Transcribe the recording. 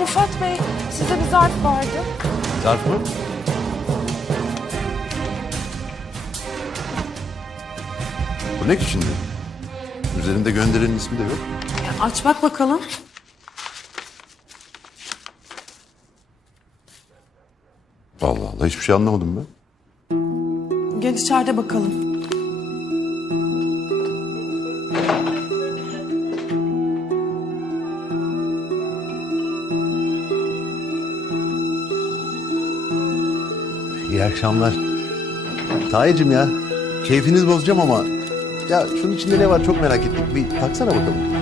Rıfat Bey, size bir zarf vardı. Zarf mı? Bu ne ki şimdi? Üzerinde gönderenin ismi de yok. Aç bak bakalım. Allah Allah, hiçbir şey anlamadım ben. Gel içeride bakalım. İyi akşamlar. Tahir'cim ya, keyfiniz bozacağım ama... Ya şunun içinde ne var çok merak ettik. Bir taksana bakalım.